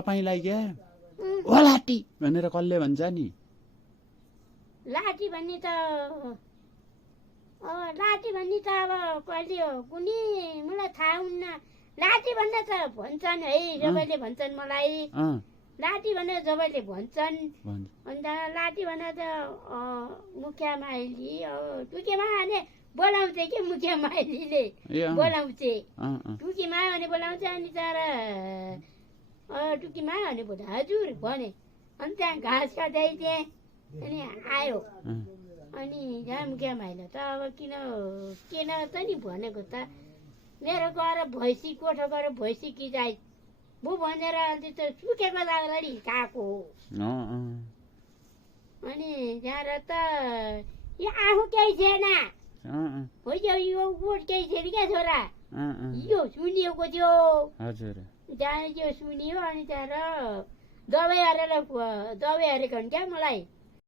तपाईँलाई क्या ओ लाटी भनेर कसले भन्छ नि? लाठी भन्ने त लाठी भन्ने त अब कहिले हो कुनी मलाई थाहा हुन्न। लाठी भन्ने त भन्छन् है, सबैले भन्छन् मलाई लाठी भनेर सबैले भन्छन्। अन्त लाठी भनेर त मुखिया माइली टुकीमा भने बोलाउँछ कि मुखिया माइलीले बोलाउँछ। टुकीमा भने बोलाउँछ। अनि तर टुकीमा भने बोला हजुर भने। अनि त्यहाँ घाँस काट्दै थिएँ अनि आयो। अनि त्यहाँ मुखिया माइली त अब किन त नि भनेको त मेरो गएर भैँसी कोठो गएर भैँसी किजाइ भू भनेर अन्त त सुकेको दागलाई हिर्काएको हो। अनि त्यहाँ त यो आफू केही थिएन हो, यो गोठ केही थिएन क्या छोरा, यो सुनिएको थियो। त्यहाँ यो सुनियो। अनि त्यहाँ दबाई हारेको क्या मलाई।